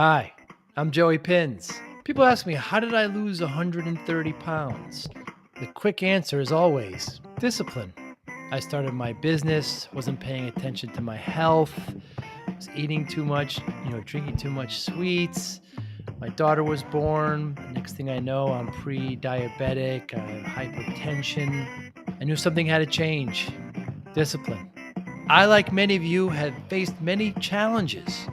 Hi, I'm Joey Pinz. People ask me, how did I lose 130 pounds? The quick answer is always discipline. I started my business, wasn't paying attention to my health, was eating too much, drinking too much sweets. My daughter was born. Next thing I know, I'm pre-diabetic, I have hypertension. I knew something had to change. Discipline. I, like many of you, have faced many challenges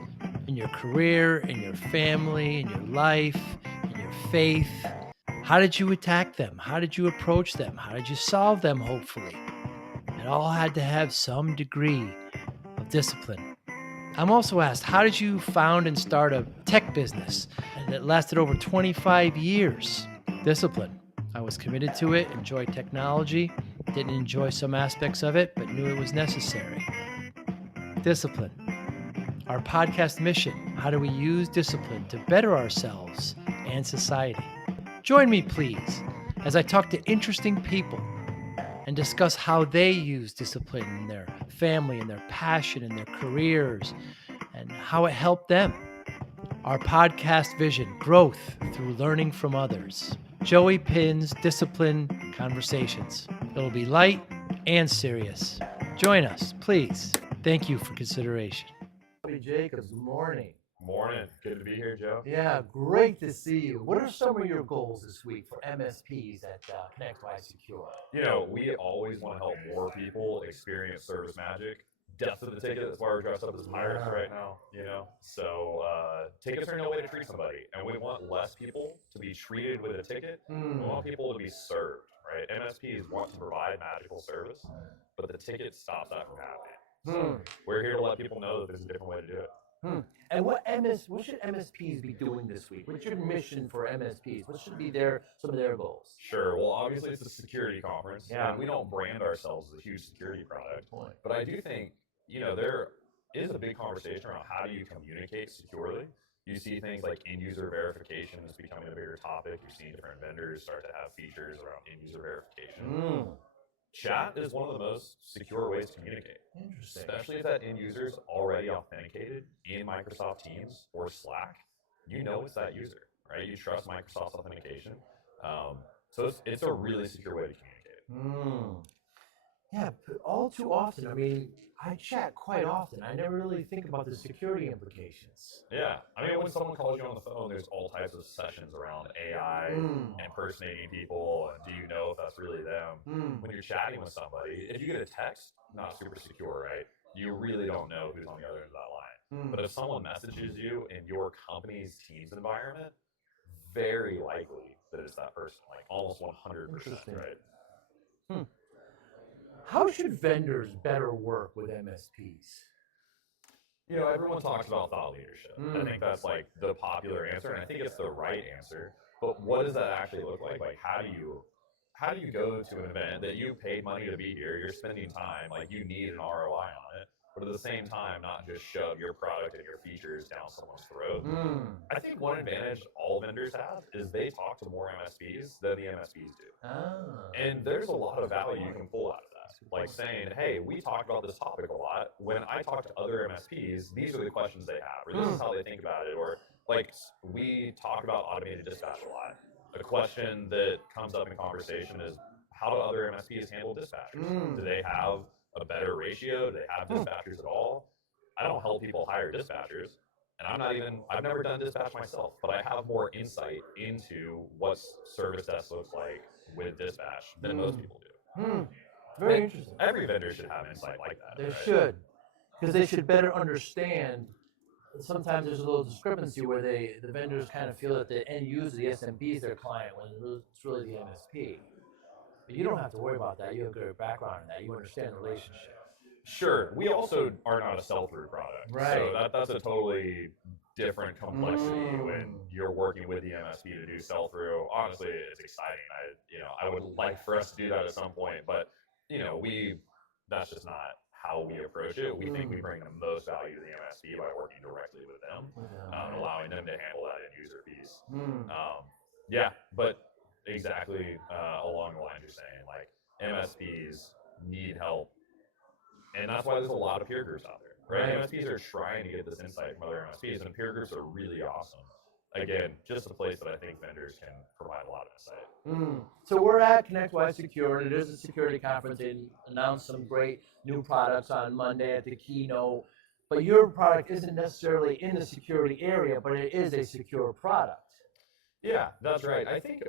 in your career, in your family, in your life, in your faith. How did you attack them? How did you approach them? How did you solve them, hopefully? It all had to have some degree of discipline. I'm also asked, how did you found and start a tech business that lasted over 25 years? Discipline. I was committed to it, enjoyed technology, didn't enjoy some aspects of it, but knew it was necessary. Discipline. Our podcast mission: how do we use discipline to better ourselves and society? Join me, please, as I talk to interesting people and discuss how they use discipline in their family, in their passion, in their careers, and how it helped them. Our podcast vision: growth through learning from others. Joey Pinz Discipline Conversations. It'll be light and serious. Join us, please. Thank you for consideration. Jacobs, morning. Morning. Good to be here, Joe. Yeah, great to see you. What are some of your goals this week for MSPs at ConnectWise Secure? We always want to help more people experience service magic. Death of the ticket, that's why we're dressed up as pirates right now, So tickets are no way to treat somebody. And we want less people to be treated with a ticket. We want people to be served, right? MSPs want to provide magical service, but the ticket stops that from happening. So we're here to let people know that there's a different way to do it. And what should MSPs be doing this week? What's your mission for MSPs? What should be some of their goals? Sure. Well, obviously it's a security conference, Yeah. and we don't brand ourselves as a huge security product. But I do think, there is a big conversation around how do you communicate securely. You see things like end-user verification is becoming a bigger topic. You're seeing different vendors start to have features around end-user verification. Chat is one of the most secure ways to communicate. Interesting. Especially if that end user is already authenticated in Microsoft Teams or Slack. You know it's that user, right? You trust Microsoft's authentication. So it's a really secure way to communicate. Yeah, but all too often, I chat quite often. I never really think about the security implications. Yeah. When someone calls you on the phone, there's all types of sessions around AI, impersonating people, and do you know if that's really them? When you're chatting with somebody, if you get a text, not super secure, right? You really don't know who's on the other end of that line. But if someone messages you in your company's Teams environment, very likely that it's that person, like almost 100%, right? How should vendors better work with MSPs? Everyone talks about thought leadership. I think that's like the popular answer, and I think it's the right answer. But what does that actually look like? Like, how do you go to an event that you paid money to be here? You're spending time, like you need an ROI on it, but at the same time, not just shove your product and your features down someone's throat. I think one advantage all vendors have is they talk to more MSPs than the MSPs do. And there's a lot of value you can pull out of that. Like saying, hey, we talked about this topic a lot. When I talk to other MSPs, these are the questions they have, or this is how they think about it. Or like we talk about automated dispatch a lot. A question that comes up in conversation is, how do other MSPs handle dispatchers? Do they have a better ratio? Do they have dispatchers at all? I don't help people hire dispatchers. And I've never done dispatch myself, but I have more insight into what service desk looks like with dispatch than most people do. Very interesting. Every vendor should have insight like that. They right? should, because they should better understand. Sometimes there's a little discrepancy where the vendors kind of feel that the end user, the SMB, is their client when it's really the MSP. But you don't have to worry about that. You have a good background in that. You understand the relationship. Sure. We also are not a sell-through product. Right. So that's a totally different complexity when you're working with the MSP to do sell-through. Honestly, it's exciting. I would like for us to do that at some point, but that's just not how we approach it. We think we bring the most value to the MSP by working directly with them, allowing them to handle that end user piece. But exactly along the lines you're saying, like MSPs need help, and that's why there's a lot of peer groups out there. right? MSPs are trying to get this insight from other MSPs, and peer groups are really awesome. Again, just a place that I think vendors can provide a lot of insight. So we're at ConnectWise Secure, and it is a security conference. They announced some great new products on Monday at the keynote. But your product isn't necessarily in the security area, but it is a secure product. Yeah, that's right. I think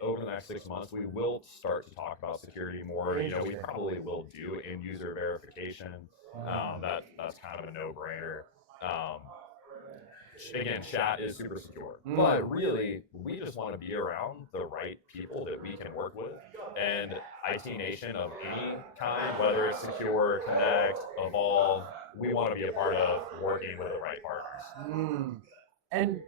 over the next 6 months, we will start to talk about security more. We probably will do end user verification. That's kind of a no-brainer. Um, Again, chat is super secure, but really, we just want to be around the right people that we can work with. And IT Nation of any kind, whether it's Secure, Connect, Evolve, we want to be a part of working with the right partners. And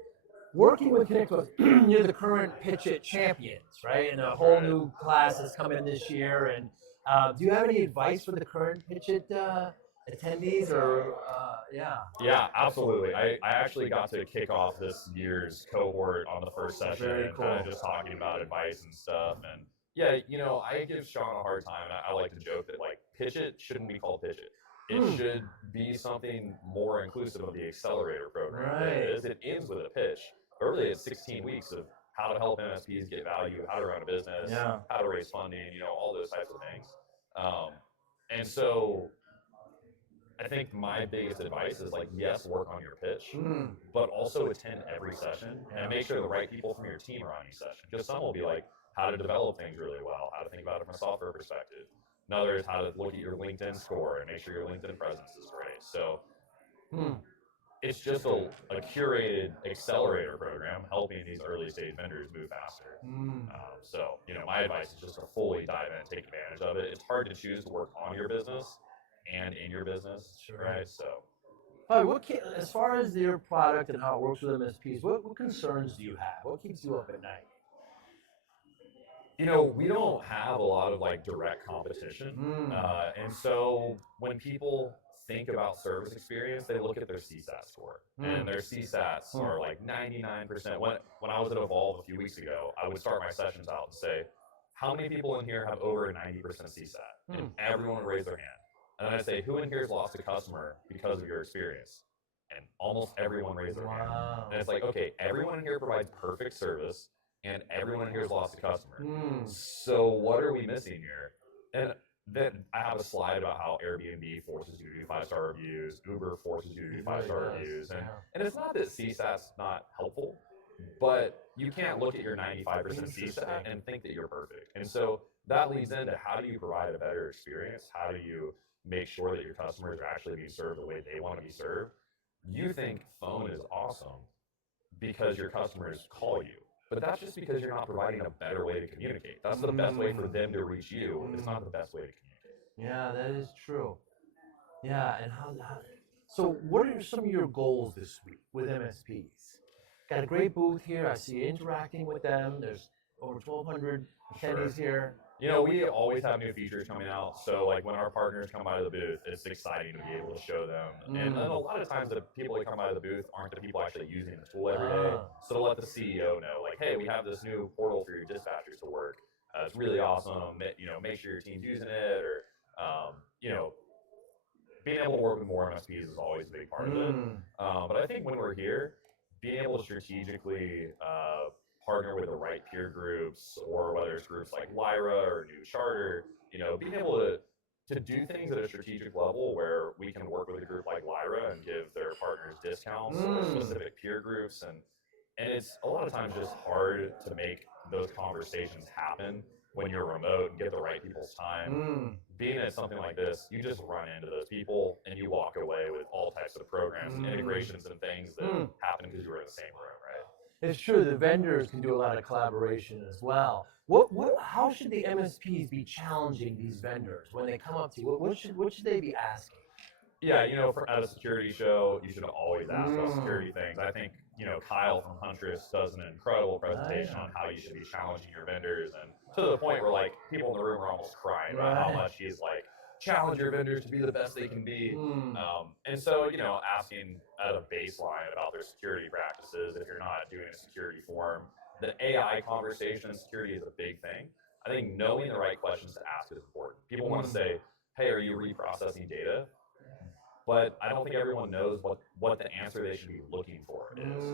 working with ConnectWise, you're the current Pitch It champions, right? And a whole new class is coming this year. And do you have any advice for the current Pitch It attendees? Or Yeah, absolutely. I actually got to kick off this year's cohort on the first session, and kind of just talking about advice and stuff. And yeah, I give Sean a hard time, and I like to joke that like Pitch It shouldn't be called Pitch It. It should be something more inclusive of the accelerator program. It ends with a pitch. But really, it's 16 weeks of how to help MSPs get value, how to run a business, how to raise funding, all those types of things. And so I think my biggest advice is like, yes, work on your pitch, but also attend every session and make sure the right people from your team are on each session. Because some will be like, how to develop things really well, how to think about it from a software perspective. Another is how to look at your LinkedIn score and make sure your LinkedIn presence is great. So it's just a curated accelerator program helping these early stage vendors move faster. So, my advice is just to fully dive in and take advantage of it. It's hard to choose to work on your business and in your business, right? So, as far as your product and how it works with MSPs, what concerns do you have? What keeps you up at night? We don't have a lot of like direct competition, and so when people think about service experience, they look at their CSAT score, and their CSATs are like 99%. When I was at Evolve a few weeks ago, I would start my sessions out and say, how many people in here have over a 90% CSAT? And everyone would raise their hand. And then I'd say, who in here has lost a customer because of your experience? And almost everyone raised their hand. And it's like, okay, everyone in here provides perfect service, and everyone in here has lost a customer. So what are we missing here? And then I have a slide about how Airbnb forces you to do 5-star reviews, Uber forces you to do 5-star reviews, and it's not that CSAT's not helpful, but you can't look at your 95% CSAT and think that you're perfect. And so that leads into, how do you provide a better experience? How do you make sure that your customers are actually being served the way they want to be served? You think phone is awesome because your customers call you. But that's just because you're not providing a better way to communicate. That's the best way for them to reach you. It's not the best way to communicate. Yeah, that is true. Yeah, and so what are some of your goals this week with MSPs? Got a great booth here. I see you interacting with them. There's over 1,200 attendees here. We always have new features coming out. So like when our partners come by the booth, it's exciting to be able to show them. And then a lot of times the people that come by the booth aren't the people actually using the tool every day. So to let the CEO know, like, hey, we have this new portal for your dispatchers to work. It's really awesome. Make sure your team's using it, or being able to work with more MSPs is always a big part of it. But I think when we're here, being able to strategically partner with the right peer groups, or whether it's groups like Lyra or New Charter, being able to do things at a strategic level where we can work with a group like Lyra and give their partners discounts or specific peer groups. And it's a lot of times just hard to make those conversations happen when you're remote and get the right people's time. Being at something like this, you just run into those people and you walk away with all types of programs and integrations and things that happen because you were in the same room, right? It's true. The vendors can do a lot of collaboration as well. How should the MSPs be challenging these vendors when they come up to you? What should they be asking? Yeah, at a security show, you should always ask about security things. I think, Kyle from Huntress does an incredible presentation on how you should be challenging your vendors, and to the point where like people in the room are almost crying about how much he's like, challenge your vendors to be the best they can be. And so, asking at a baseline about their security practices, if you're not doing a security forum, the AI conversation in security is a big thing. I think knowing the right questions to ask is important. People want to say, hey, are you reprocessing data? but I don't think everyone knows what the answer they should be looking for is.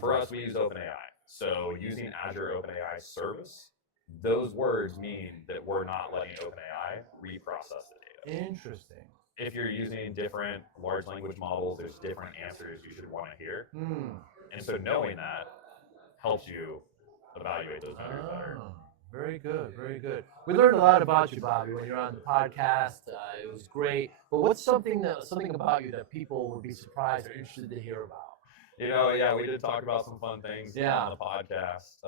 For us, we use OpenAI. So using Azure OpenAI service, those words mean that we're not letting OpenAI reprocess the data. Interesting. If you're using different large language models, there's different answers you should want to hear. And so knowing that helps you evaluate those vendors better. Very good, very good. We learned a lot about you, Bobby, when you're on the podcast. It was great. But what's something about you that people would be surprised or interested to hear about? Yeah, we did talk about some fun things on the podcast.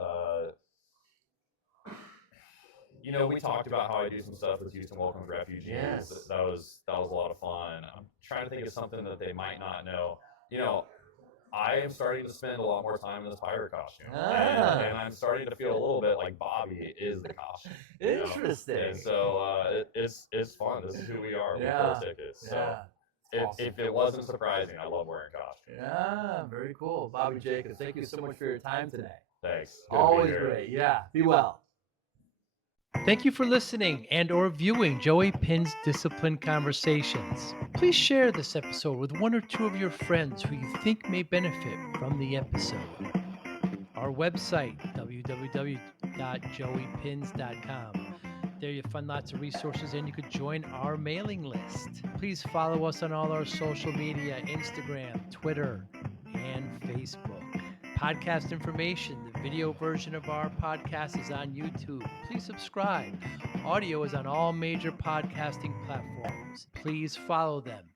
We talked about how I do some stuff with Houston Welcomes Refugees. Yes. That was a lot of fun. I'm trying to think of something that they might not know. I am starting to spend a lot more time in this pirate costume, and I'm starting to feel a little bit like Bobby is the costume. Interesting. And so it's fun. This is who we are. We pull tickets. So if it wasn't surprising, I love wearing costumes. Yeah, very cool. Bobby Jacobs, thank you so much for your time today. Thanks. Always great. Yeah. Be well. Thank you for listening and or viewing Joey Pinz Discipline Conversations. Please share this episode with one or two of your friends who you think may benefit from the episode. Our website, www.joeypinz.com. There you'll find lots of resources and you could join our mailing list. Please follow us on all our social media, Instagram, Twitter, and Facebook. Podcast information, the video version of our podcast is on YouTube. Please subscribe. Audio is on all major podcasting platforms. Please follow them.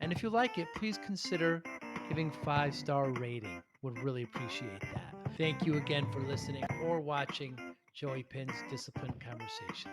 And if you like it, please consider giving 5-star rating. Would really appreciate that. Thank you again for listening or watching Joey Pinz Discipline Conversations.